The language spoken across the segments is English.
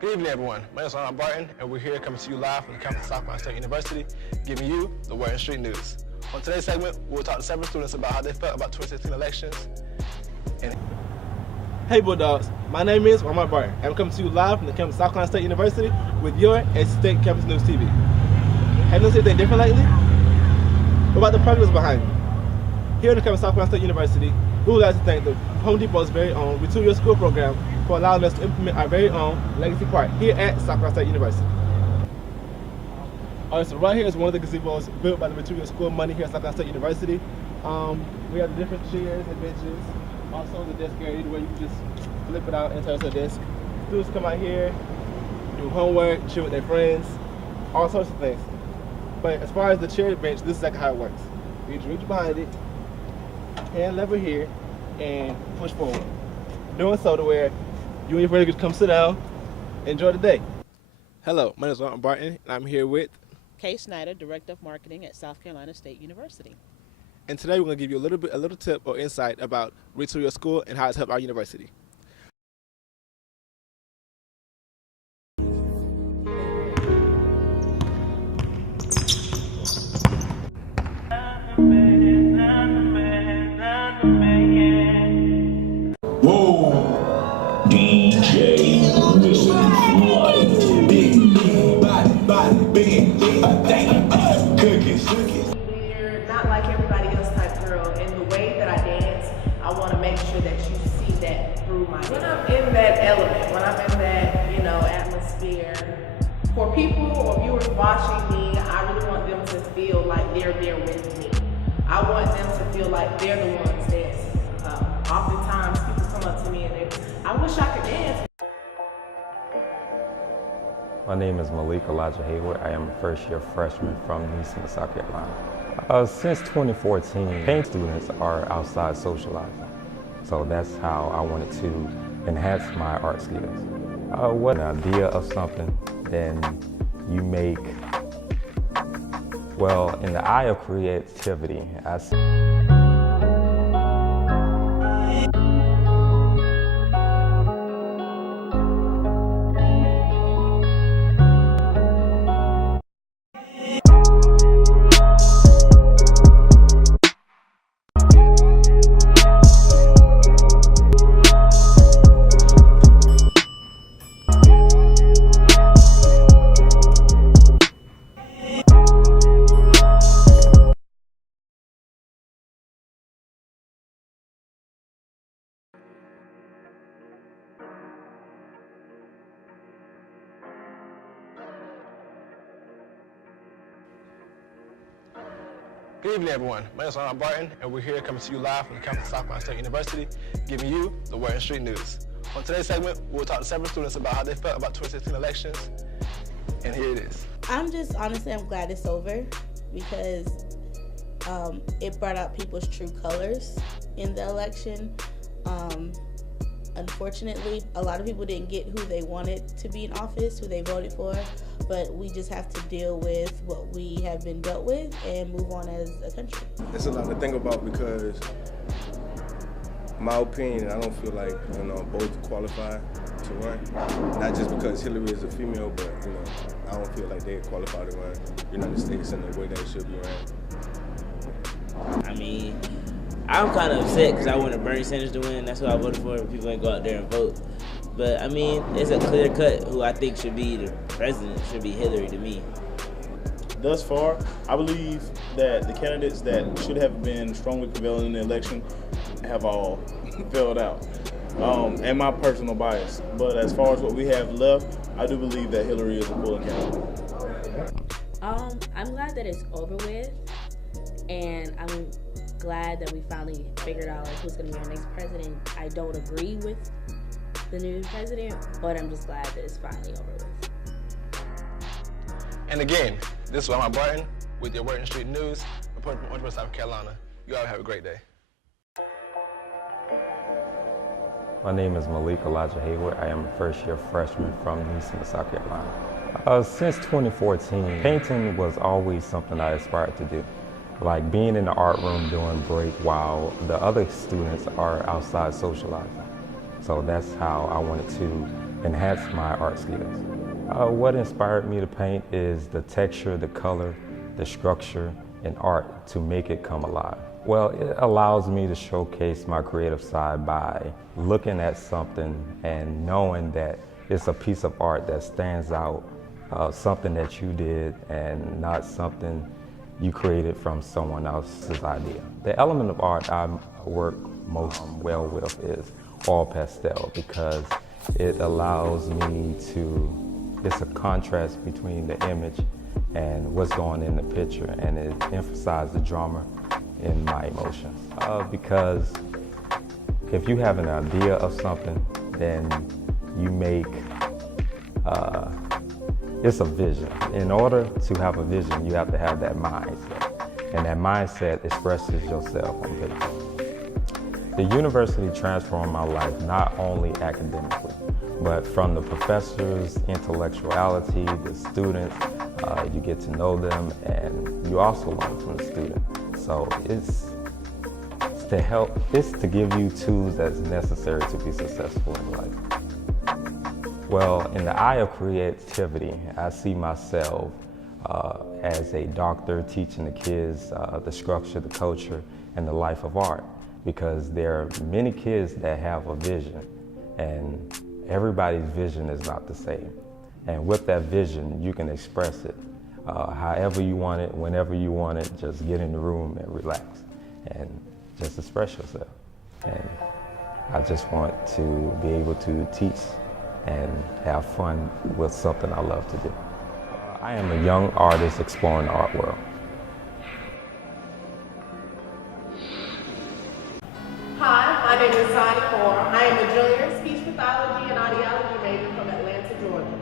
Good evening, everyone. My name is Wymark Barton, and we're here coming to you live from the campus of South Carolina State University, giving you the word and street news. On today's segment, we'll talk to several students about how they felt about 2016 elections. Hey Bulldogs, my name is Wymark Barton, and I'm coming to you live from the campus of South Carolina State University with your State Campus News TV. Have you noticed anything different lately? What about the progress behind me? Here in the campus of South Carolina State University, we would like to thank the Home Depot's very own Retool Your School program for allowing us to implement our very own Legacy Park here at South Carolina State University. Alright, so right here is one of the gazebos built by the Retool Your School money here at South Carolina State University. We have the different chairs and benches, also the desk area where you can just flip it out and turn it to a desk. Students come out here, do homework, chill with their friends, all sorts of things. But as far as the chair bench, this is exactly how it works. You just reach behind it, hand lever here, and push forward. Doing so to where you and your friends can come sit down, enjoy the day. Hello, my name is Wymark Barton, and I'm here with Kay Snyder, Director of Marketing at South Carolina State University. and today we're going to give you a little tip or insight about Retool Your School and how it's helped our university. Whoa, DJ Live Life Big body big cookies. We're not like everybody else type girl. In the way that I dance, I want to make sure that you see that through my dance. When I'm in that element, when I'm in that, atmosphere, for people or viewers watching me, I really want them to feel like they're there with me. I want them to feel like they're the ones dancing. Oftentimes people come up to me and I wish I could dance. My name is Malik Elijah Hayward. I am a first-year freshman from Neesmith, South Carolina. Since 2014, paint students are outside socializing. So that's how I wanted to enhance my art skills. What an idea of something, then you make, well, in the eye of creativity, Good evening, everyone. My name is Wymark Barton, and we're here coming to you live from the campus of South Carolina State University, giving you the word and street news. On today's segment, we'll talk to several students about how they felt about 2016 elections, and here it is. I'm glad it's over because it brought out people's true colors in the election. Unfortunately, a lot of people didn't get who they wanted to be in office, who they voted for, but we just have to deal with what we have been dealt with and move on as a country. It's a lot to think about because, my opinion, I don't feel like both qualify to run. Not just because Hillary is a female, but I don't feel like they qualify to run United States in the way that it should be ran. I mean, I'm kind of upset because I wanted Bernie Sanders to win. That's who I voted for. People ain't go out there and vote. But I mean, it's a clear cut who I think should be the president, should be Hillary to me. Thus far, I believe that the candidates that should have been strongly prevailing in the election have all failed out. And my personal bias. But as far as what we have left, I do believe that Hillary is a pulling candidate. I'm glad that it's over with, and I'm glad that we finally figured out who's going to be our next president. I don't agree with the new president, but I'm just glad that it's finally over with. And again, this is Wymark Barton with your word and street news, reporting from Orangeburg, South Carolina. You all have a great day. My name is Malik Elijah Hayward. I am a first-year freshman from Neesmith, South Carolina. Since 2014, painting was always something I aspired to do. Like being in the art room doing break while the other students are outside socializing. So that's how I wanted to enhance my art skills. What inspired me to paint is the texture, the color, the structure, and art to make it come alive. Well, it allows me to showcase my creative side by looking at something and knowing that it's a piece of art that stands out, something that you did and not something you created from someone else's idea. The element of art I work most well with is all pastel because it allows me to, it's a contrast between the image and what's going in the picture, and it emphasizes the drama in my emotions. Because if you have an idea of something, then you make, it's a vision. In order to have a vision, you have to have that mindset. And that mindset expresses yourself on paper. The university transformed my life not only academically, but from the professors' intellectuality, the students, you get to know them, and you also learn from the student. So it's to help, it's to give you tools that's necessary to be successful in life. Well, in the eye of creativity, I see myself as a doctor teaching the kids the structure, the culture, and the life of art, because there are many kids that have a vision, and everybody's vision is not the same. And with that vision, you can express it however you want it, whenever you want it. Just get in the room and relax and just express yourself. And I just want to be able to teach and have fun with something I love to do. I am a young artist exploring the art world. Hi, my name is Sonny Moore. I am a junior speech pathology and audiology major from Atlanta, Georgia.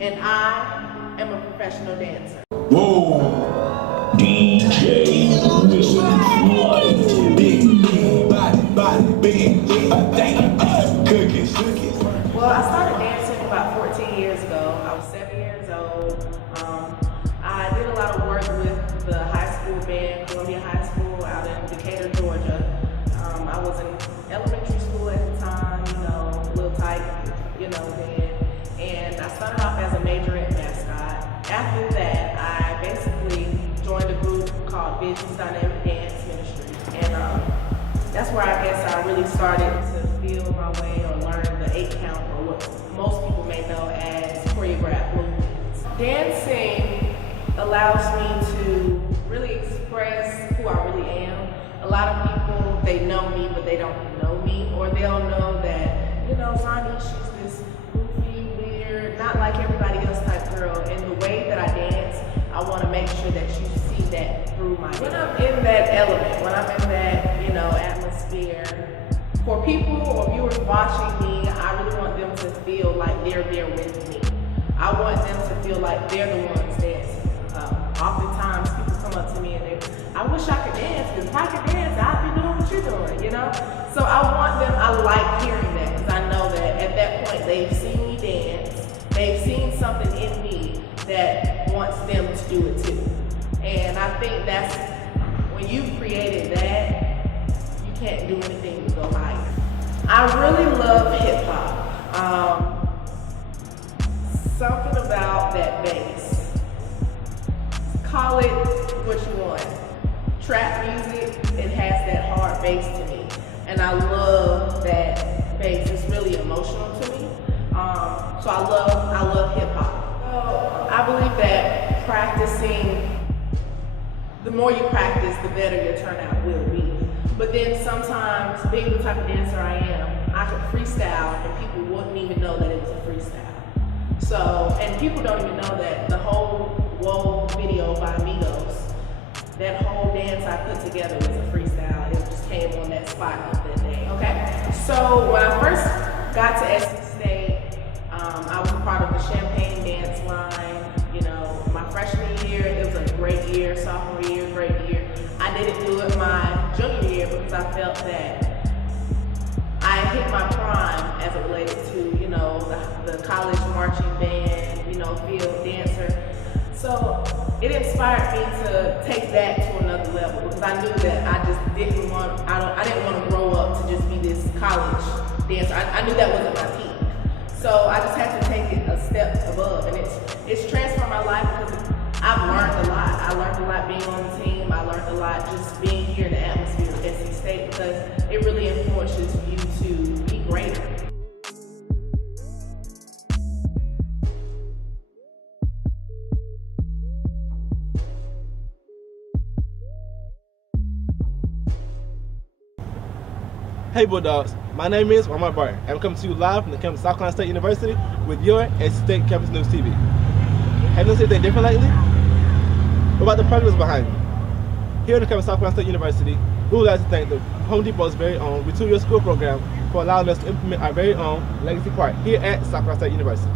And I am a professional dancer. Whoa, DJ Live, big body, big cookies. Well, I started dancing about 14 years ago. I was 7 years old. I did a lot of work with the high school band, Columbia High School out in Decatur, Georgia. I was in elementary school at the time, a little tight, then. And I started off as a majorette mascot. After that, I basically joined a group called Visions Dynamic Dance Ministry. And that's where I guess I really started to feel my way or learn the 8 count, or what most people may know as choreographed movements. Dancing allows me to really express who I really am. A lot of people, they know me, but they don't know me, or they'll know that, Sonny, she's this goofy, weird, not like everybody else type girl. And the way that I dance, I want to make sure that you see that through my dance. When I'm in that element, when I'm in that, atmosphere, for people or viewers watching me, I really want them to feel like they're there with me. I want them to feel like they're the ones dancing. Oftentimes, people come up to me and I wish I could dance, because if I could dance, I'd be doing what you're doing, So I want them, I like hearing that, because I know that at that point, they've seen me dance, they've seen something in me that wants them to do it too. And I think that's, when you've created that, you can't do anything to go higher. I really love hip hop. Something about that bass. Call it what you want. Trap music, it has that hard bass to me. And I love that bass. It's really emotional to me. So I love hip hop. I believe that practicing, the more you practice, the better your turnout will be. But then sometimes, being the type of dancer I am, I could freestyle and people wouldn't even know that it was a freestyle. So, and people don't even know that the whole Whoa video by Migos, that whole dance I put together was a freestyle. It just came on that spot that day. Okay. So when I first got to SC State, I was a part of the Champagne dance line. My freshman year, it was a great year. Sophomore year, great year. I didn't do it my junior year because I felt that I hit my prime as it related to, the college marching band, field dancer. So it inspired me to take that to another level, because I knew that I just didn't want, I didn't want to grow up to just be this college dancer. I knew that wasn't my peak. So I just had to take it a step above, and it's transformed my life because I've learned a lot. I learned a lot being on the team. I learned a lot just being here in the atmosphere of SC State because it really influences you to be greater. Hey Bulldogs, my name is Wymark Barton, and I'm coming to you live from the campus of South Carolina State University with your SC State Campus News TV. Have you noticed anything different lately? What about the progress behind me? Here at the campus of South Carolina State University, we would like to thank the Home Depot's very own Retool Your School program for allowing us to implement our very own legacy park here at South Carolina State University.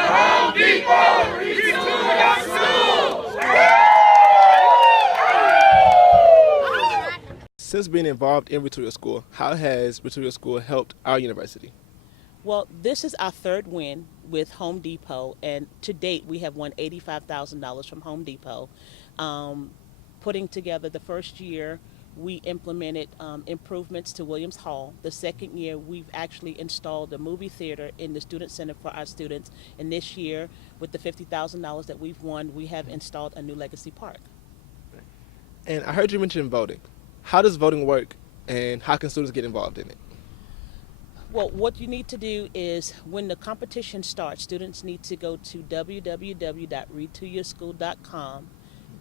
Home Depot, retool your schools! Since being involved in Retool Your School, how has Retool Your School helped our university? Well, this is our third win with Home Depot, and to date we have won $85,000 from Home Depot. Putting together the first year, we implemented improvements to Williams Hall. The second year, we've actually installed a movie theater in the Student Center for our students. And this year, with the $50,000 that we've won, we have installed a new legacy park. And I heard you mention voting. How does voting work, and how can students get involved in it? Well, what you need to do is when the competition starts, students need to go to www.retoolyourschool.com,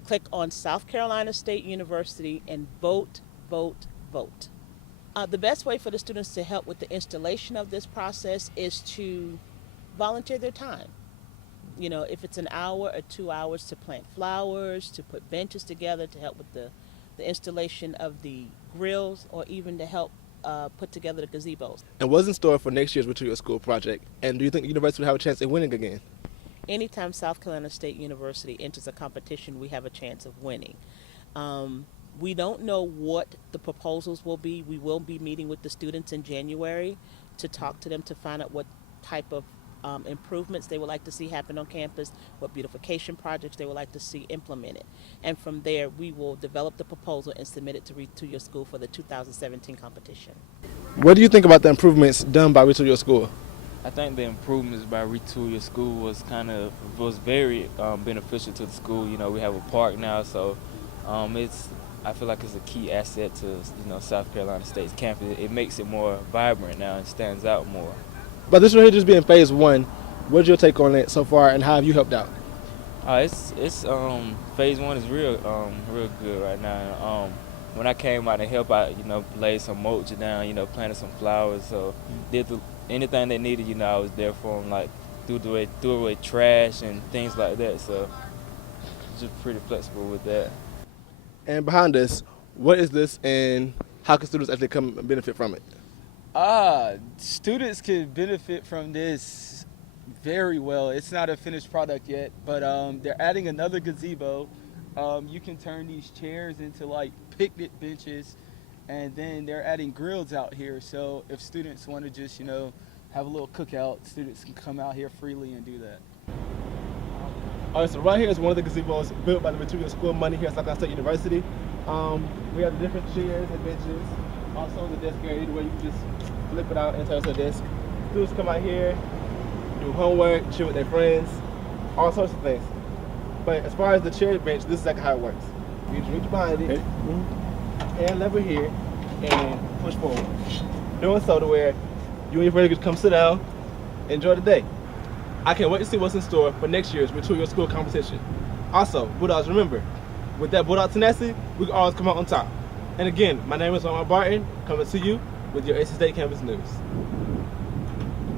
click on South Carolina State University, and vote, vote, vote. The best way for the students to help with the installation of this process is to volunteer their time. You know, if it's an hour or 2 hours to plant flowers, to put benches together, to help with the installation of the grills, or even to help put together the gazebos. And what's in store for next year's Retool Your School project? And do you think the university will have a chance at winning again? Anytime South Carolina State University enters a competition, we have a chance of winning. We don't know what the proposals will be. We will be meeting with the students in January to talk to them to find out what type of improvements they would like to see happen on campus, what beautification projects they would like to see implemented. And from there, we will develop the proposal and submit it to Retool Your School for the 2017 competition. What do you think about the improvements done by Retool Your School? I think the improvements by Retool Your School was very beneficial to the school. You know, we have a park now, so I feel like it's a key asset to South Carolina State's campus. It makes it more vibrant now and stands out more. But this right here just being phase one, what's your take on it so far, and how have you helped out? It's phase one is real good right now. When I came out to help, I laid some mulch down, planted some flowers, so did anything they needed, I was there for them, like threw away trash and things like that. So just pretty flexible with that. And behind us, what is this, and how can students actually come and benefit from it? Students can benefit from this very well. It's not a finished product yet, but they're adding another gazebo. You can turn these chairs into like picnic benches, and then they're adding grills out here. So if students want to just, have a little cookout, students can come out here freely and do that. All right, so right here is one of the gazebos built by the Retool Your School money here at South Carolina State University. We have the different chairs and benches. Also the desk area where you can just flip it out and turn it to a desk. Students come out here, do homework, chill with their friends, all sorts of things. But as far as the chair bench, this is exactly how it works. You just reach behind it, and lever here, and push forward. Doing so to where you and your friends can come sit down, enjoy the day. I can't wait to see what's in store for next year's Retool Your School competition. Also, Bulldogs, remember, with that Bulldog tenacity, we can always come out on top. And again, my name is Wymark Barton, coming to you with your SC State Campus News.